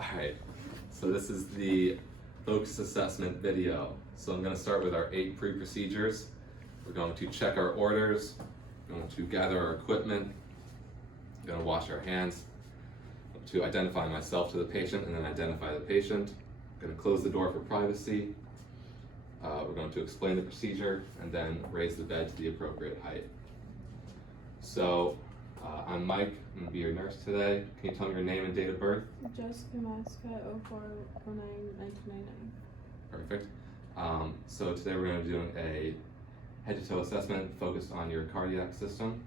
Alright, so this is the focus assessment video. So I'm going to start with our 8 pre-procedures. We're going to check our orders, we're going to gather our equipment, we're going to wash our hands, to identify myself to the patient and then identify the patient. I'm going to close the door for privacy. We're going to explain the procedure and then raise the bed to the appropriate height. So I'm Mike, I'm going to be your nurse today. Can you tell me your name and date of birth? Jessica Masca, 0409-1999. Perfect. So today we're going to be doing a head-to-toe assessment focused on your cardiac system.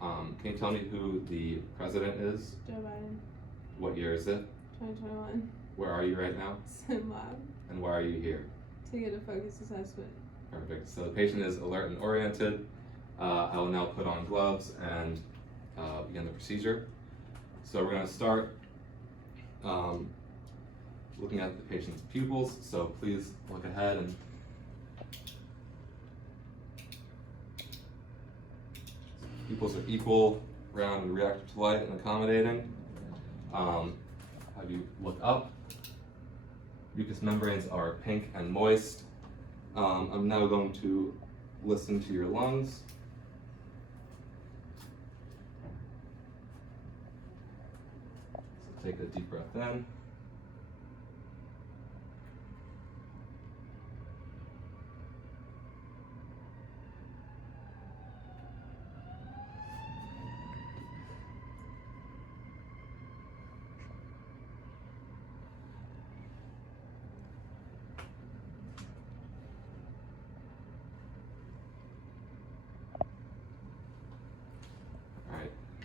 Can you tell me who the president is? Joe Biden, What year is it? 2021. Where are you right now? Sim Lab, And why are you here? to get a focus assessment. Perfect. So the patient is alert and oriented. I will now put on gloves and begin the procedure. So we're going to start looking at the patient's pupils. So please look ahead and pupils are equal, round, and reactive to light and accommodating. Have you look up. Mucous membranes are pink and moist. I'm now going to listen to your lungs. So take a deep breath in.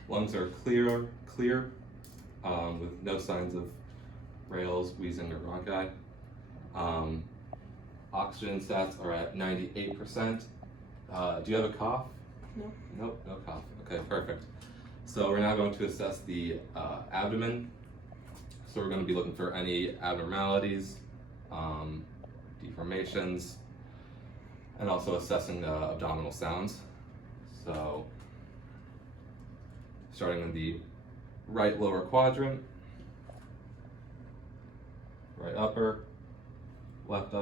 Lungs are clear, with no signs of rales, wheezing, or bronchi. Oxygen stats are at 98%. Do you have a cough? No. Nope, no cough. Okay, perfect. So we're now going to assess the abdomen. So we're going to be looking for any abnormalities, deformations, and also assessing the abdominal sounds. So starting in the right lower quadrant, right upper, left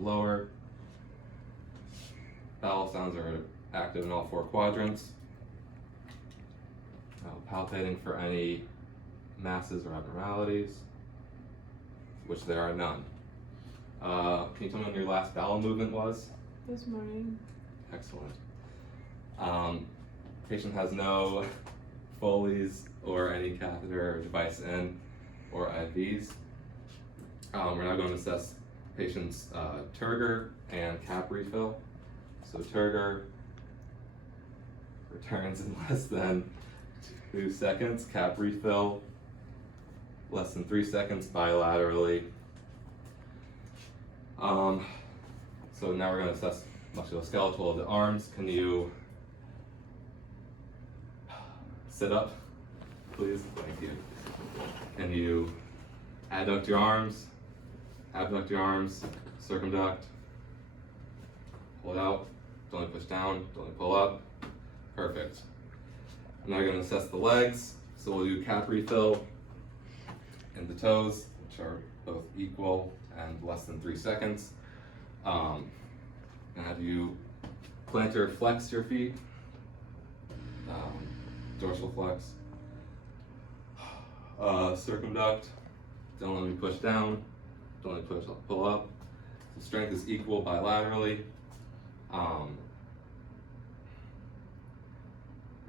lower. Bowel sounds are active in all 4 quadrants. Palpating for any masses or abnormalities, which there are none. Can you tell me when your last bowel movement was? This morning. Excellent. Patient has no Foley's or any catheter or device in or IVs. We're now going to assess patient's turgor and cap refill. So turgor returns in less than 2 seconds, cap refill less than 3 seconds bilaterally. So now we're going to assess musculoskeletal of the arms. Can you sit up, please? Thank you. Can you adduct your arms, abduct your arms, circumduct, pull it out, don't push down, don't pull up. Perfect. I'm now going to assess the legs. So we'll do cap refill in the toes, which are both equal and less than 3 seconds. And have you plantar flex your feet, dorsal flex, circumduct, don't let me push down, don't let me pull up. So strength is equal bilaterally.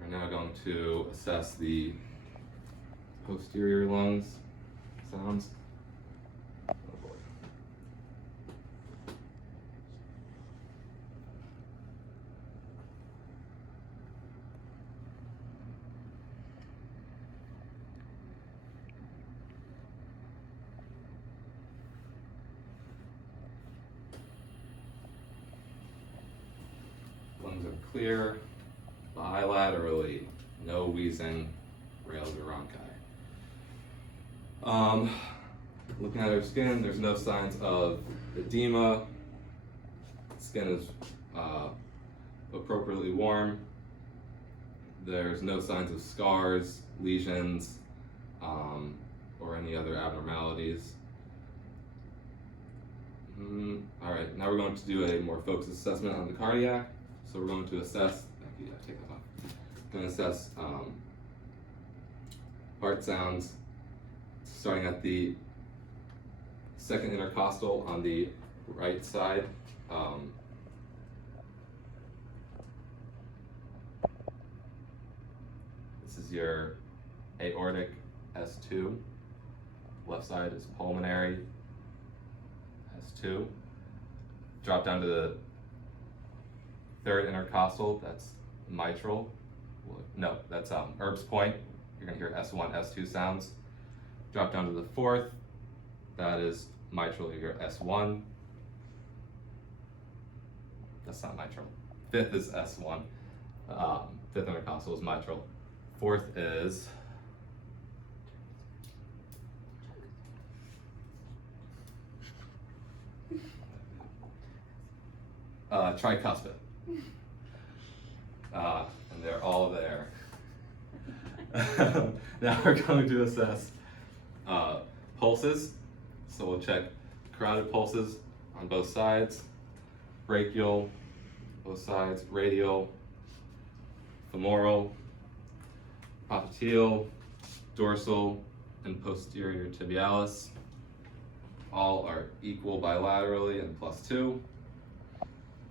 We're now going to assess the posterior lungs sounds. Oh boy. Lungs are clear, bilaterally, no wheezing, rales or bronchi. Looking at her skin, there's no signs of edema. Skin is appropriately warm. There's no signs of scars, lesions, any other abnormalities. All right, now we're going to do a more focused assessment on the cardiac. So we're going to assess, actually, yeah, take that off. Going to assess heart sounds, starting at the second intercostal on the right side. This is your aortic S2. Left side is pulmonary S2. Drop down to the third intercostal, that's mitral. No, that's Erb's point. You're gonna hear S1, S2 sounds. Drop down to the fourth, that is mitral, you hear S1. That's not mitral. Fifth is S1. Fifth intercostal is mitral. Fourth is tricuspid. And they're all there. Now we're going to assess pulses. So we'll check carotid pulses on both sides, brachial, both sides, radial, femoral, popliteal, dorsal, and posterior tibialis. All are equal bilaterally and +2.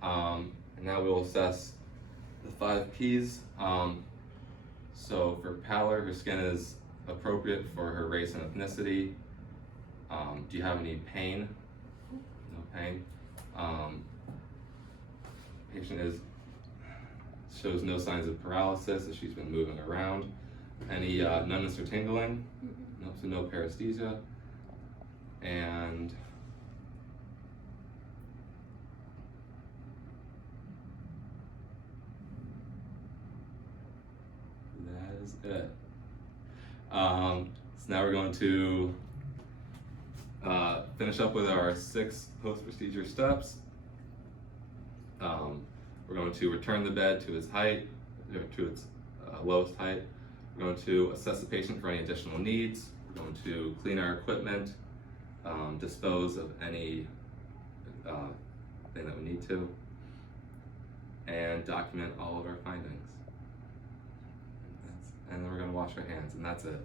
And now we'll assess the 5 Ps. So for pallor, her skin is appropriate for her race and ethnicity. Do you have any pain? No pain. Patient shows no signs of paralysis as she's been moving around. Any numbness or tingling? No, so no paresthesia. And that is it. So now we're going to finish up with our 6 post-procedure steps. We're going to return the bed to its height, or to its lowest height. We're going to assess the patient for any additional needs. We're going to clean our equipment, dispose of any thing that we need to, and document all of our findings. And then we're going to wash our hands, and that's it.